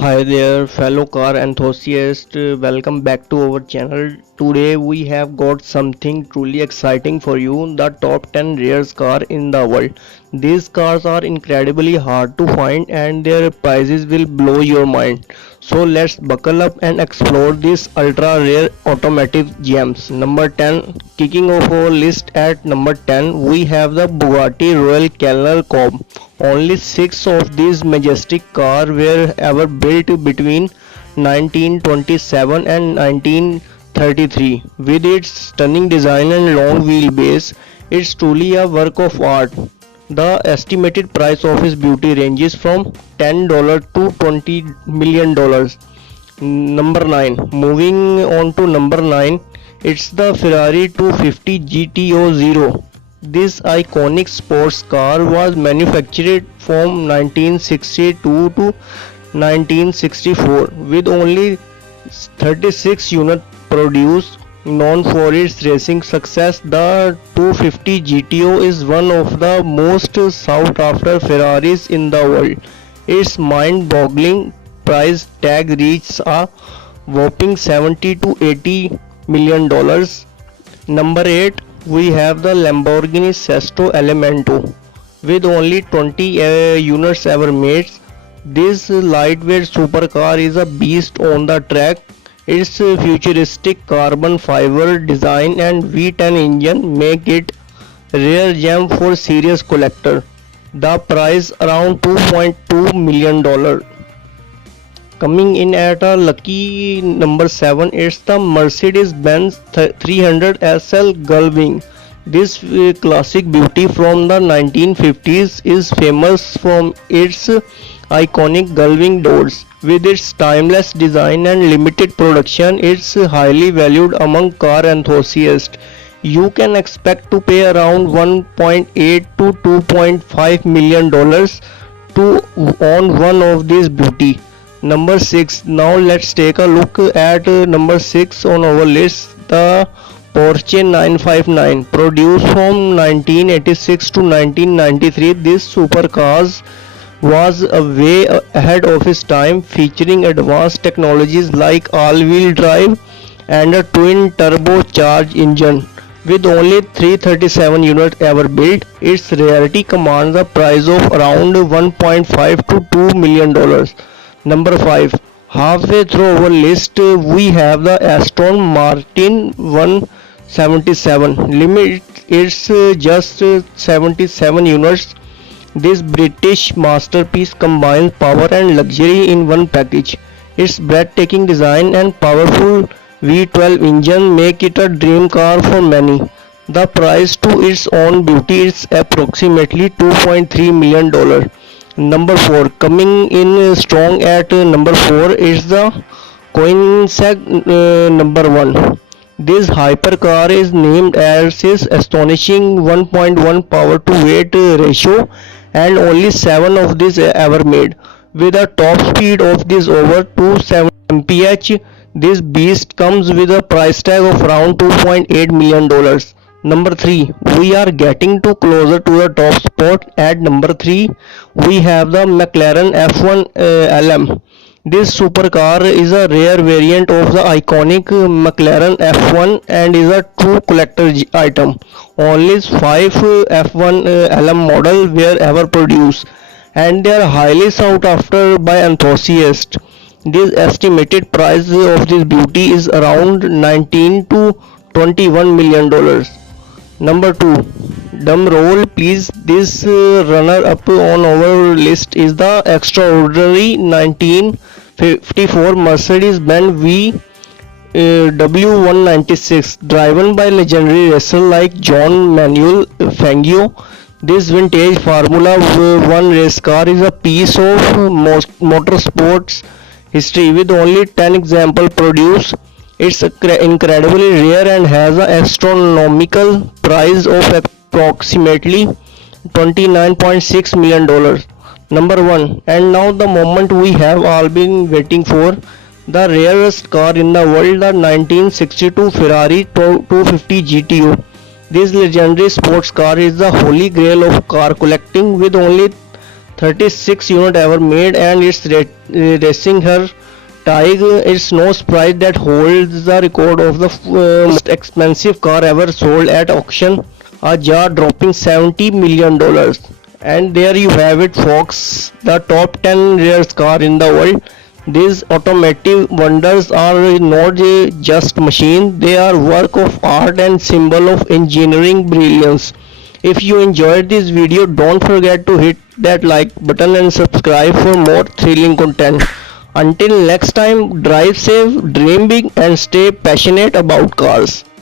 Hi there, fellow car enthusiasts. Welcome back to our channel. Today we have got something truly exciting for you, the top 10 rarest car in the world. These cars are incredibly hard to find and their prices will blow your mind. So let's buckle up and explore these ultra rare automotive gems. Number 10, kicking off our list at number 10, we have the Bugatti Royal Kellner Cobb. Only 6 of these majestic cars were ever built between 1927 and 1933. With its stunning design and long wheelbase, it's truly a work of art. The estimated price of his beauty ranges from $10 to $20 million. Number 9. Moving on to number 9, it's the Ferrari 250 GTO Zero. This iconic sports car was manufactured from 1962 to 1964 with only 36 units produced. Known for its racing success, the 250 GTO is one of the most sought after Ferraris in the world. Its mind-boggling price tag reaches a whopping 70 to 80 million dollars. Number 8, we have the Lamborghini Sesto Elemento. With only 20 units ever made, this lightweight supercar is a beast on the track. Its futuristic carbon fiber design and V10 engine make it rare gem for serious collector. The price around $2.2 million. Coming in at a lucky number 7, it's the Mercedes-Benz 300 SL Gullwing. This classic beauty from the 1950s is famous from its iconic gullwing doors. With its timeless design and limited production, it's highly valued among car enthusiasts. You can expect to pay around 1.8 to 2.5 million dollars to own one of these beauty. Number 6. Now let's take a look at number 6 on our list, the Porsche 959. Produced from 1986 to 1993, this supercar was way ahead of its time, featuring advanced technologies like all-wheel drive and a twin turbocharged engine. With only 337 units ever built, its rarity commands a price of around 1.5 to 2 million dollars. Number 5. Halfway through our list, we have the Aston Martin 177. Limit is just 77 units. This British masterpiece combines power and luxury in one package. Its breathtaking design and powerful V12 engine make it a dream car for many. The price to its own beauty is approximately $2.3 million. Number 4, coming in strong at number 4 is the Koenigsegg number 1. This hypercar is named as its astonishing 1.1 power to weight ratio, and only 7 of these ever made. With a top speed of this over 270 mph, this beast comes with a price tag of around $2.8 million. Number 3, we are getting too closer to the top spot. At number 3, we have the McLaren F1 LM. This supercar is a rare variant of the iconic McLaren F1 and is a true collector item. Only 5 F1 LM models were ever produced, and they are highly sought after by enthusiasts. This estimated price of this beauty is around 19 to 21 million dollars. Number 2, drum roll please. This runner up on our list is the extraordinary 1954 Mercedes-Benz W196, driven by legendary racers like John Manuel Fangio. This vintage Formula One race car is a piece of motorsports history. With only 10 examples produced, it's incredibly rare and has an astronomical price of approximately $29.6 million. Number 1, and now the moment we have all been waiting for, the rarest car in the world, the 1962 Ferrari 250 GTO. This legendary sports car is the holy grail of car collecting. With only 36 unit ever made, and it's racing her Tig. It's no surprise that holds the record of the most expensive car ever sold at auction, a jaw-dropping $70 million. And there you have it, folks, the top 10 rarest car in the world. These automotive wonders are not just machines; they are work of art and symbol of engineering brilliance. If you enjoyed this video, don't forget to hit that like button and subscribe for more thrilling content. Until next time, drive safe, dream big, and stay passionate about cars.